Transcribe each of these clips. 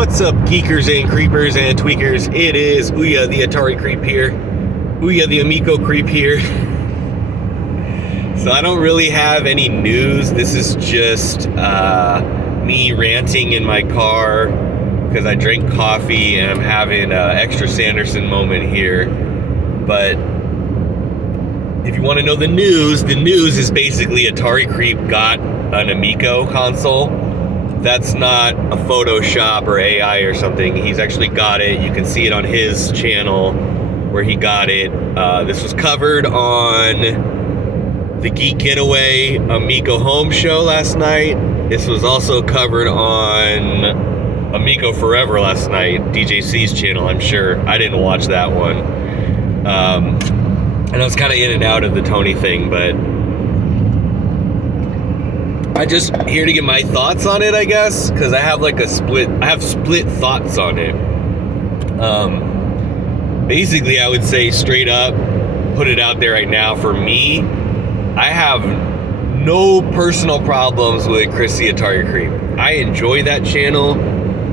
What's up, geekers and creepers and tweakers? It is Ouya the Atari creep here. Ouya the Amico creep here. So I don't really have any news. This is just me ranting in my car because I drank coffee and I'm having an extra Sanderson moment here. But if you want to know the news is basically Atari Creep got an Amico console. That's not a Photoshop or AI or something. He's actually got it. You can see it on his channel where he got it. This was covered on the Geek Getaway Amico Home Show last night. This was also covered on Amico Forever last night, DJC's channel, I'm sure. I didn't watch that one. And I was kind of in and out of the Tony thing, but I just here to get my thoughts on it, I guess, because I have split thoughts on it. Basically, I would say straight up, put it out there right now, for me, I have no personal problems with Chris the Atari Creep. I enjoy that channel.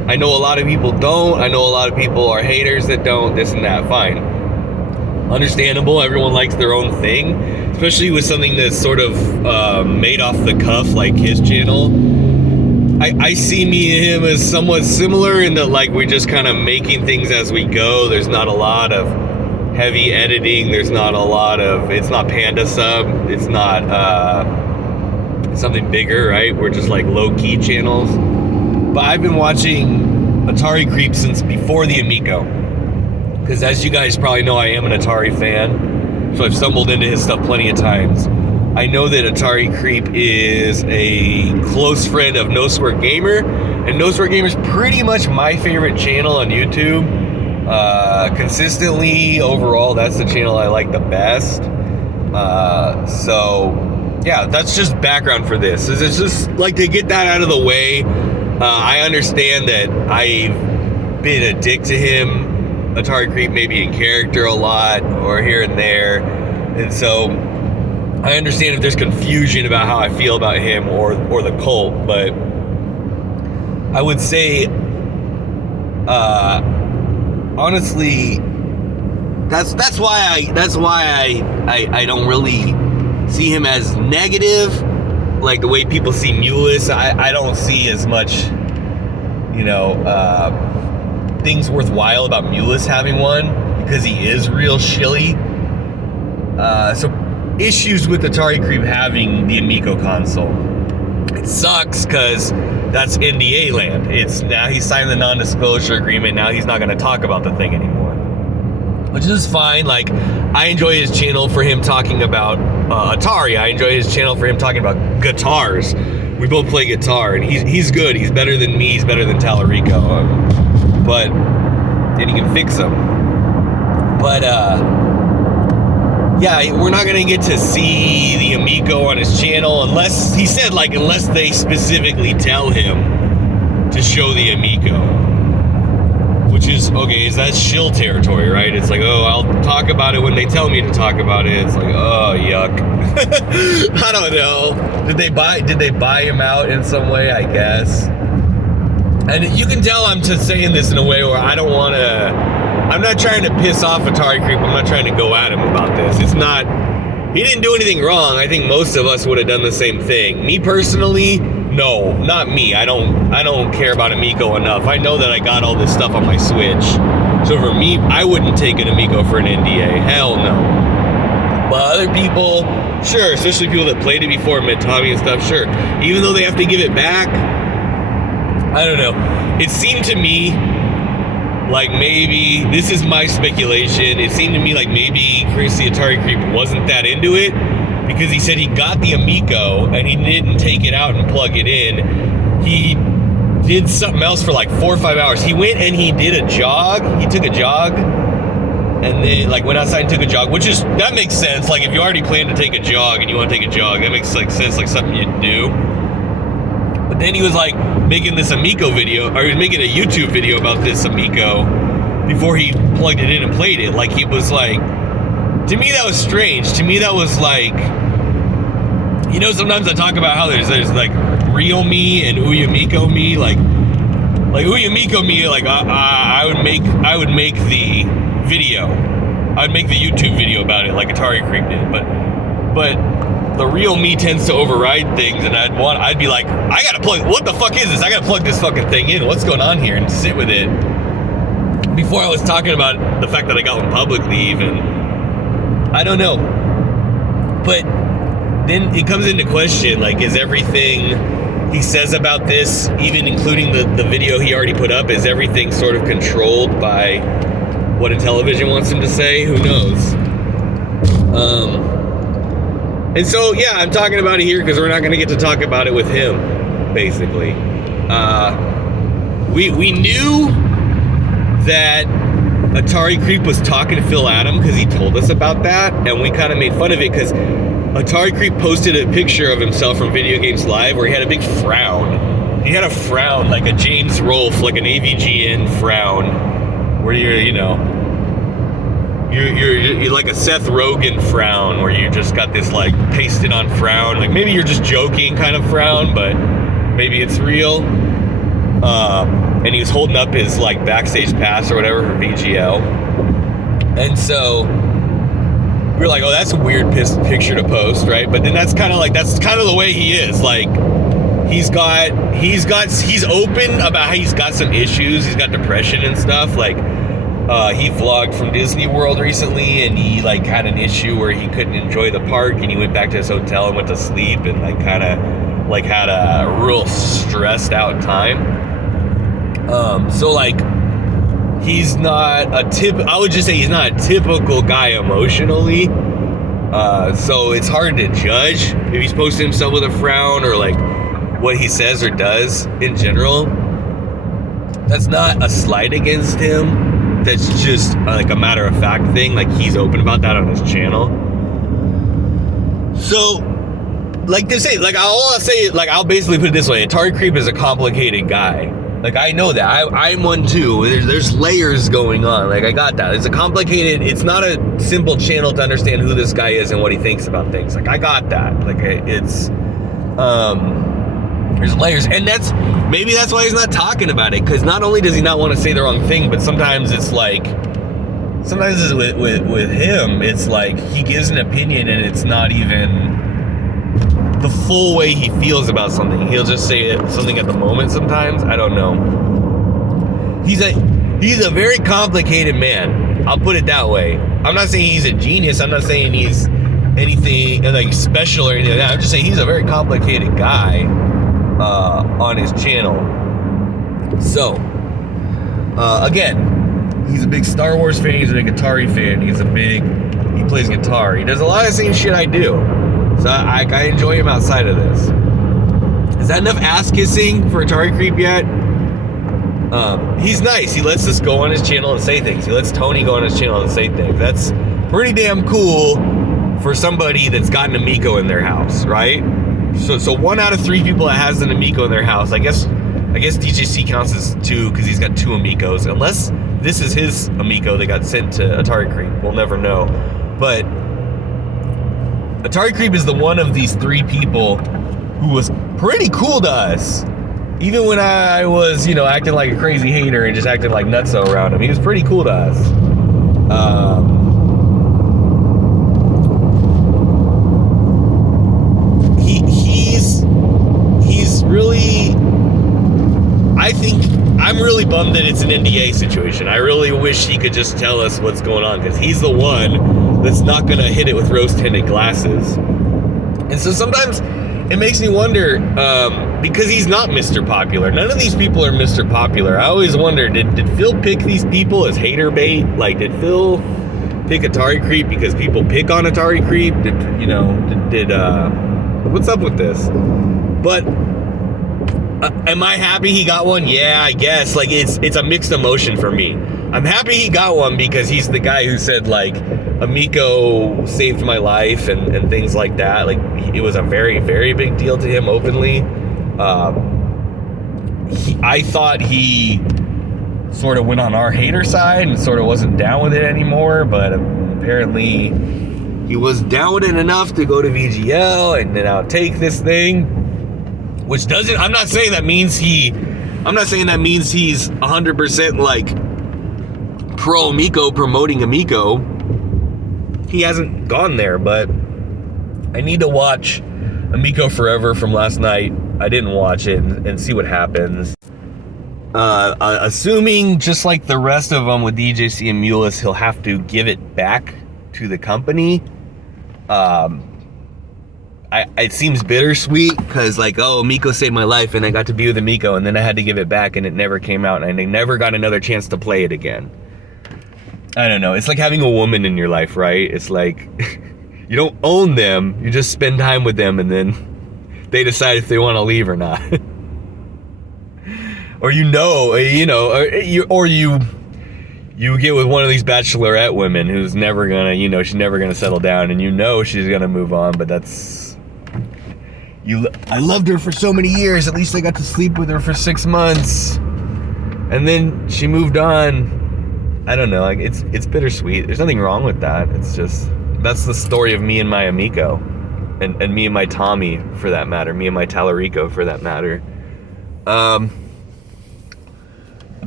I know a lot of people don't. I know a lot of people are haters that don't, this and that, fine. Understandable, everyone likes their own thing, especially with something that's sort of made off the cuff like his channel. I see me and him as somewhat similar in that, like, we're just kind of making things as we go. There's not a lot of heavy editing. There's not a lot of, it's not Panda Sub. It's not something bigger, right? We're just like low-key channels. But I've been watching Atari Creep since before the Amico. Because as you guys probably know, I am an Atari fan. So I've stumbled into his stuff plenty of times. I know that Atari Creep is a close friend of No Swear Gamer. And No Swear Gamer is pretty much my favorite channel on YouTube. Consistently, overall, that's the channel I like the best. So, yeah, that's just background for this. It's just like to get that out of the way. I understand that I've been a dick to him. Atari Creep maybe in character a lot or here and there, and so I understand if there's confusion about how I feel about him or the cult, but I would say honestly that's why I don't really see him as negative like the way people see Mulus. I don't see as much, you know, things worthwhile about Mulus having one because he is real shilly. So issues with Atari Creep having the Amico console. It sucks because that's NDA land. It's now he signed the non-disclosure agreement. Now he's not going to talk about the thing anymore, which is fine. Like, I enjoy his channel for him talking about Atari. I enjoy his channel for him talking about guitars. We both play guitar, and he's good. He's better than me. He's better than Tallarico. But then he can fix them. But yeah, we're not gonna get to see the Amico on his channel unless he said, like, unless they specifically tell him to show the Amico, which is okay. Is that shill territory, right? It's like, oh, I'll talk about it when they tell me to talk about it. It's like, oh, yuck. I don't know. Did they buy him out in some way? I guess. And you can tell I'm just saying this in a way where I'm not trying to piss off Atari Creep. I'm not trying to go at him about this. It's not, he didn't do anything wrong. I think most of us would have done the same thing. Me personally, no, not me. I don't care about Amico enough. I know that I got all this stuff on my Switch. So for me, I wouldn't take an Amico for an NDA. Hell no. But other people, sure, especially people that played it before, Mitami and stuff, sure. Even though they have to give it back, I don't know. It seemed to me like maybe, this is my speculation, it seemed to me like maybe Chris the Atari Creep wasn't that into it because he said he got the Amico and he didn't take it out and plug it in. He did something else for like 4 or 5 hours. He went and he did a jog. He took a jog and then like went outside and took a jog, which is, that makes sense. Like if you already plan to take a jog and you want to take a jog, that makes like sense, like something you'd do. But then he was like making this Amico video, or he was making a YouTube video about this Amico before he plugged it in and played it. Like, he was like, to me that was strange. To me that was like, you know, sometimes I talk about how there's like real me and Ouya Amico me. Like, like Amico me, like I would make the video. I'd make the YouTube video about it like Atari Creep did, but the real me tends to override things, and I'd be like, I gotta plug, what the fuck is this? I gotta plug this fucking thing in. What's going on here? And sit with it. Before I was talking about the fact that I got one publicly even. I don't know. But then it comes into question, like, is everything he says about this, even including the video he already put up, is everything sort of controlled by what Intellivision wants him to say? Who knows? And so, yeah, I'm talking about it here because we're not going to get to talk about it with him, basically. We knew that Atari Creep was talking to Phil Adam because he told us about that, and we kind of made fun of it because Atari Creep posted a picture of himself from Video Games Live where he had a big frown. He had a frown, like a James Rolfe, like an AVGN frown, where you're like a Seth Rogen frown, where you just got this like pasted on frown, like maybe you're just joking kind of frown, but maybe it's real. And he was holding up his like backstage pass or whatever for VGL, and so we were like, oh, that's a weird picture to post, right? But then that's kind of the way he is. Like he's open about how he's got some issues. He's got depression and stuff. Like he vlogged from Disney World recently, and he like had an issue where he couldn't enjoy the park, and he went back to his hotel and went to sleep, and like kind of like had a real stressed out time. So like he's not I would just say he's not a typical guy emotionally. So it's hard to judge if he's posting himself with a frown or like what he says or does in general. That's not a slight against him. That's just like a matter of fact thing. Like he's open about that on his channel. So like they say, like I'll basically put it this way: Atari Creep is a complicated guy. Like I know that I'm one too. There's layers going on. Like I got that. It's not a simple channel to understand who this guy is and what he thinks about things. Like I got that. Like it's there's layers, and maybe that's why he's not talking about it. Because not only does he not want to say the wrong thing, but sometimes with him, it's like he gives an opinion and it's not even the full way he feels about something. He'll just say something at the moment sometimes. I don't know. He's a very complicated man. I'll put it that way. I'm not saying he's a genius. I'm not saying he's anything like special or anything like that. I'm just saying he's a very complicated guy on his channel. So, again, he's a big Star Wars fan. He's a big Atari fan. He plays guitar. He does a lot of the same shit I do. So I enjoy him outside of this. Is that enough ass kissing for Atari Creep yet? He's nice. He lets us go on his channel and say things. He lets Tony go on his channel and say things. That's pretty damn cool for somebody that's got an Amico in their house, right? So 1 out of 3 people that has an Amico in their house. I guess DJC counts as 2 because he's got 2 Amicos. Unless this is his Amico that got sent to Atari Creep. We'll never know. But Atari Creep is the one of these 3 people who was pretty cool to us. Even when I was, acting like a crazy hater and just acting like nutso around him. He was pretty cool to us. He's really, I think, I'm really bummed that it's an NDA situation. I really wish he could just tell us what's going on, because he's the one that's not going to hit it with rose-tinted glasses. And so sometimes it makes me wonder, because he's not Mr. Popular. None of these people are Mr. Popular. I always wonder, did Phil pick these people as hater bait? Like, did Phil pick Atari Creep because people pick on Atari Creep? What's up with this? But am I happy he got one? Yeah, I guess. Like, it's a mixed emotion for me. I'm happy he got one because he's the guy who said, like, Amico saved my life and things like that. Like, it was a very, very big deal to him openly. I thought he sort of went on our hater side and sort of wasn't down with it anymore, but apparently he was down with it enough to go to VGL and then now take this thing, which doesn't, I'm not saying that means he I'm not saying that means he's 100% like pro Amico, promoting Amico. He hasn't gone there, but I need to watch Amico Forever from last night. I didn't watch it and see what happens. Assuming, just like the rest of them with DJC and Mulus, he'll have to give it back to the company. It seems bittersweet because, like, oh, Amico saved my life and I got to be with Amico, and then I had to give it back and it never came out and I never got another chance to play it again. I don't know. It's like having a woman in your life, right? It's like you don't own them, you just spend time with them and then they decide if they want to leave or not. Or you get with one of these bachelorette women who's never gonna, she's never gonna settle down, and she's gonna move on, but I loved her for so many years, at least I got to sleep with her for 6 months, and then she moved on. I don't know, like, it's bittersweet. There's nothing wrong with that. It's just, that's the story of me and my Amico, and me and my Tommy, for that matter, me and my Tallarico, for that matter. I've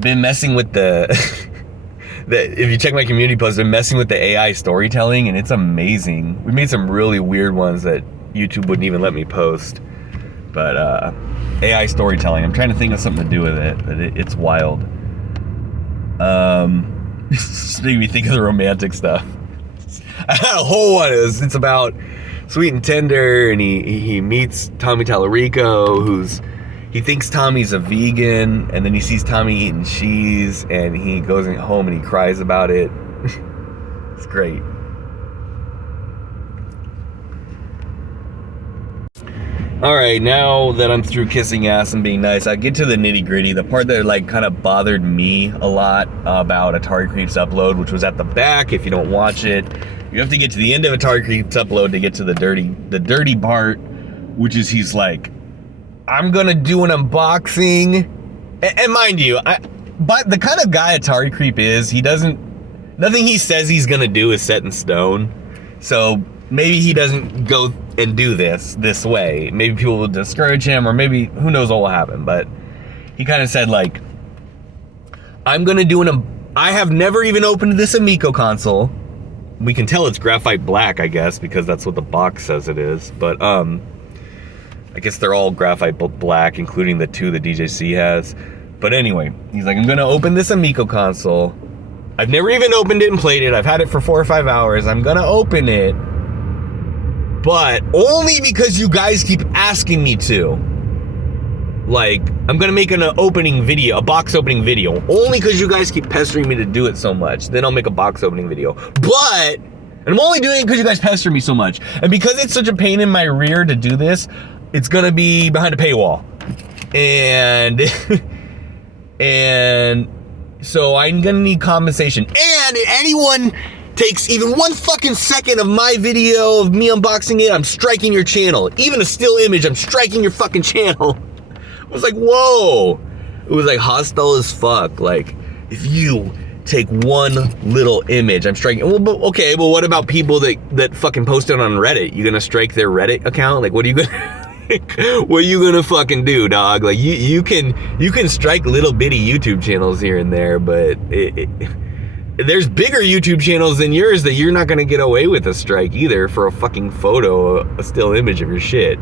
been messing with if you check my community posts, I've been messing with the AI storytelling, and it's amazing. We made some really weird ones that YouTube wouldn't even let me post. But AI storytelling, I'm trying to think of something to do with it, but it's wild. Just made me think of the romantic stuff. I had a whole one. It's about Sweet and Tender, and he meets Tommy Tallarico, he thinks Tommy's a vegan, and then he sees Tommy eating cheese, and he goes home and he cries about it. It's great. Alright, now that I'm through kissing ass and being nice, I get to the nitty gritty, the part that like kind of bothered me a lot about Atari Creeps Upload, which was at the back. If you don't watch it, you have to get to the end of Atari Creeps Upload to get to the dirty part, which is he's like, I'm gonna do an unboxing, and mind you, but the kind of guy Atari Creep is, nothing he says he's gonna do is set in stone. So maybe he doesn't go and do this way. Maybe people will discourage him, or maybe who knows what will happen. But he kind of said, like, I'm gonna do I have never even opened this Amico console. We can tell it's graphite black, I guess, because that's what the box says it is. But I guess they're all graphite black, including the two that DJC has. But anyway, he's like, I'm gonna open this Amico console. I've never even opened it and played it. I've had it for 4 or 5 hours. I'm gonna open it, but only because you guys keep asking me to. Like, I'm gonna make a box opening video, only because you guys keep pestering me to do it so much. Then I'll make a box opening video. And I'm only doing it because you guys pester me so much. And because it's such a pain in my rear to do this, it's gonna be behind a paywall. And so I'm gonna need compensation. And if anyone takes even 1 fucking second of my video of me unboxing it, I'm striking your channel. Even a still image, I'm striking your fucking channel. I was like, whoa. It was like hostile as fuck. Like, if you take 1 little image, I'm striking. Well, okay, well, what about people that fucking post it on Reddit? You gonna strike their Reddit account? Like, what are you gonna what are you gonna fucking do, dog? Like, you can strike little bitty YouTube channels here and there, but there's bigger YouTube channels than yours that you're not gonna get away with a strike either for a fucking photo, a still image of your shit.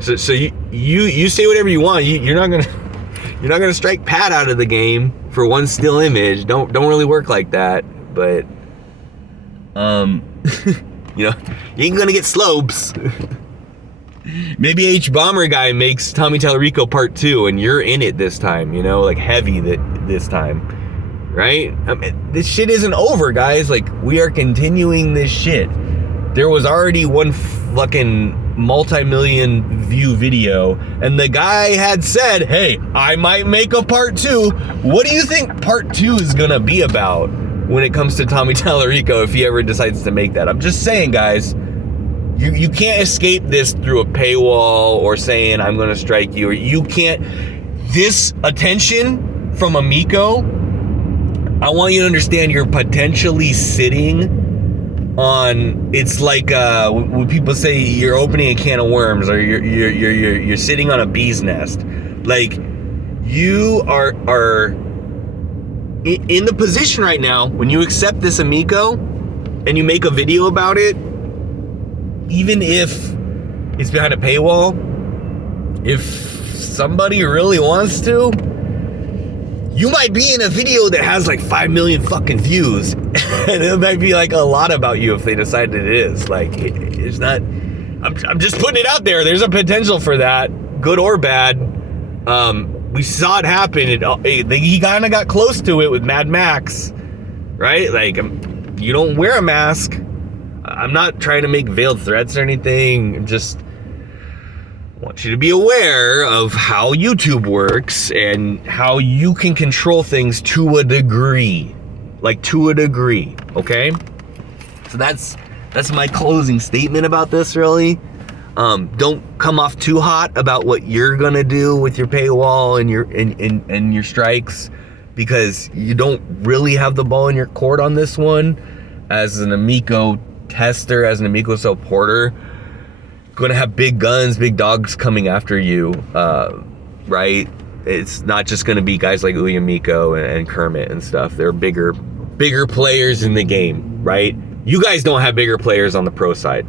So you say whatever you want. You're not gonna strike Pat out of the game for 1 still image. Don't really work like that. But you ain't gonna get slopes. Maybe H-Bomber guy makes Tommy Tallarico Part 2 and you're in it this time, like heavy this time, right? This shit isn't over, guys. Like, we are continuing this shit. There was already 1 fucking multi-million view video, and the guy had said, hey, I might make a Part 2. What do you think Part 2 is gonna be about when it comes to Tommy Tallarico if he ever decides to make that? I'm just saying, guys. You can't escape this through a paywall or saying I'm gonna strike you, or you can't. This attention from Amico, I want you to understand you're potentially sitting on, it's like when people say you're opening a can of worms, or you're sitting on a bee's nest. Like, you are in the position right now when you accept this Amico and you make a video about it, even if it's behind a paywall, if somebody really wants to, you might be in a video that has like 5 million fucking views, and it might be like a lot about you if they decide that it is. Like, it's not, I'm just putting it out there. There's a potential for that, good or bad. We saw it happen. He kind of got close to it with Mad Max, right? Like, you don't wear a mask. I'm not trying to make veiled threats or anything. I just want you to be aware of how YouTube works and how you can control things to a degree. Like, to a degree, okay? So that's my closing statement about this, really. Don't come off too hot about what you're gonna do with your paywall and your strikes, because you don't really have the ball in your court on this one. As an Amico tester, as an Amico supporter, gonna have big guns, big dogs coming after you, right? It's not just gonna be guys like Ouya Amico and Kermit and stuff. They're bigger players in the game, right? You guys don't have bigger players on the pro side.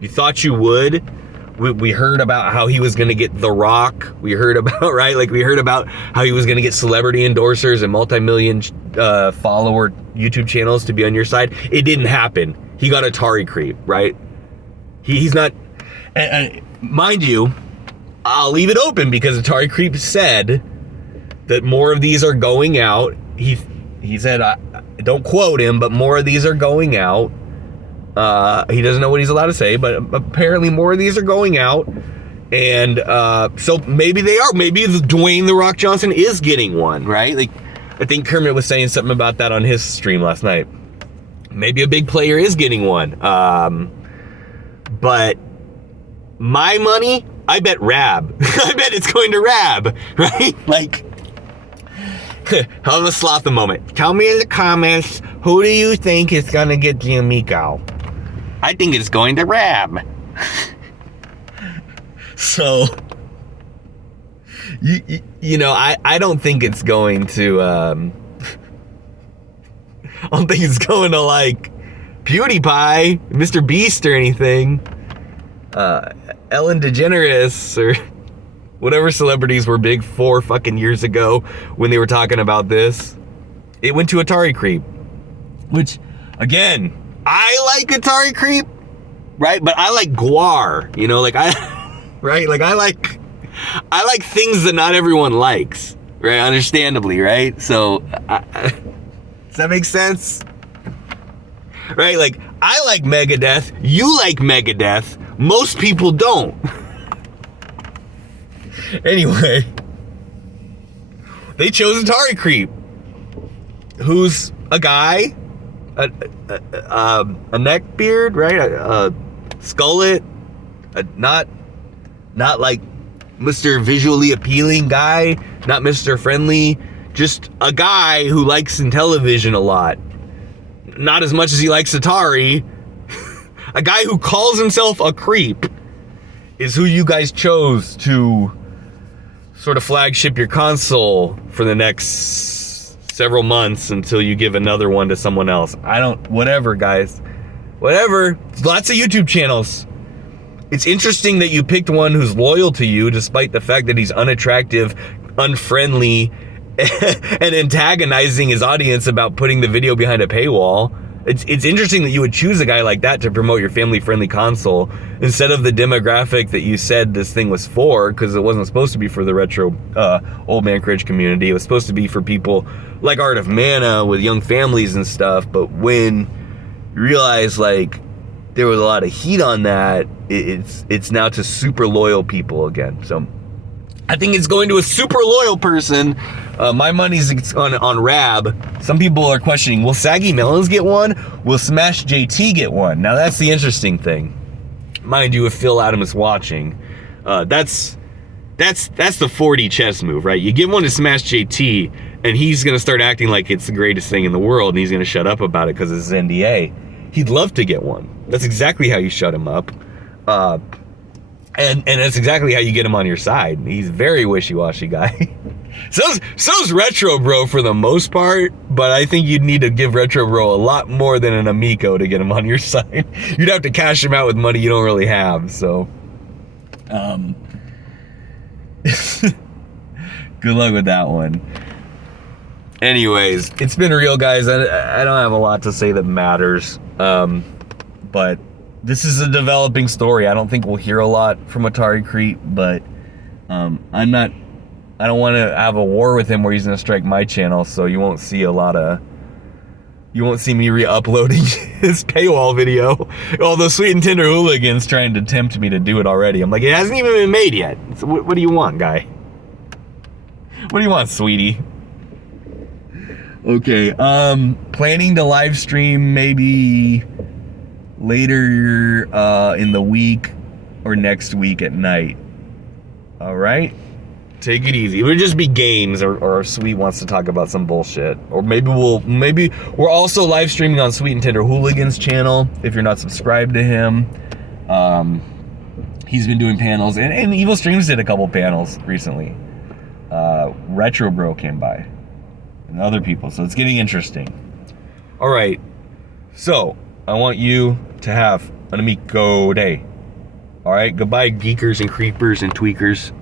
You thought you would. We heard about how he was going to get The Rock. We heard about, right? Like, we heard about how he was going to get celebrity endorsers and multi-million follower YouTube channels to be on your side. It didn't happen. He got Atari creep, right? He's not, and mind you, I'll leave it open because Atari creep said that more of these are going out. He said, I don't quote him, but more of these are going out. He doesn't know what he's allowed to say, but apparently more of these are going out. And so maybe they are. Maybe Dwayne The Rock Johnson is getting one, right? Like, I think Kermit was saying something about that on his stream last night. Maybe a big player is getting one. But my money, I bet RAB. I bet it's going to RAB, right? Like, hell of a sloth a moment. Tell me in the comments, who do you think is going to get the Amico? I think it's going to RAB. So, you know, I don't think it's going to, I don't think it's going to, like, PewDiePie, Mr. Beast or anything. Ellen DeGeneres or whatever celebrities were big 4 fucking years ago when they were talking about this. It went to Atari creep, which, again, I like Atari creep, right? But I like guar, you know, like right? Like I like things that not everyone likes, right? Understandably, right? So, does that make sense? Right? Like, I like Megadeth, you like Megadeth, most people don't. Anyway, they chose Atari creep, who's a guy, a neck beard, right? A skullet, not like Mr. Visually Appealing guy, not Mr. Friendly, just a guy who likes Intellivision a lot. Not as much as he likes Atari. A guy who calls himself a creep is who you guys chose to sort of flagship your console for the next several months until you give another one to someone else. Whatever, guys. Whatever. Lots of YouTube channels. It's interesting that you picked one who's loyal to you despite the fact that he's unattractive, unfriendly, and antagonizing his audience about putting the video behind a paywall. It's interesting that you would choose a guy like that to promote your family-friendly console instead of the demographic that you said this thing was for, because it wasn't supposed to be for the retro old man cringe community. It was supposed to be for people like Art of Mana with young families and stuff. But when you realize, like, there was a lot of heat on that, it's now to super loyal people again. So I think it's going to a super loyal person. My money's on RAB. Some people are questioning, will Saggy Melons get one? Will Smash JT get one? Now that's the interesting thing. Mind you, if Phil Adam is watching, that's the 4D chess move, right? You give one to Smash JT, and he's gonna start acting like it's the greatest thing in the world, and he's gonna shut up about it because it's his NDA. He'd love to get one. That's exactly how you shut him up. And that's exactly how you get him on your side. He's a very wishy-washy guy. so's Retro Bro for the most part, but I think you'd need to give Retro Bro a lot more than an Amico to get him on your side. You'd have to cash him out with money you don't really have, so. Good luck with that one. Anyways, it's been real, guys. I don't have a lot to say that matters, but this is a developing story. I don't think we'll hear a lot from Atari Crete, but I don't want to have a war with him where he's going to strike my channel, so you won't see me re-uploading his paywall video. Although Sweet and Tender Hooligan's trying to tempt me to do it already. I'm like, it hasn't even been made yet. So what do you want, guy? What do you want, sweetie? Okay, planning to live stream maybe later in the week or next week at night. All right, take it easy. It would just be games, or Sweet wants to talk about some bullshit, or maybe we're also live streaming on Sweet and Tender Hooligan's channel. If you're not subscribed to him, he's been doing panels, and Evil Streams did a couple panels recently. Retro Bro came by, and other people, so it's getting interesting. All right, so I want you to have an Amico day. All right, goodbye, geekers and creepers and tweakers.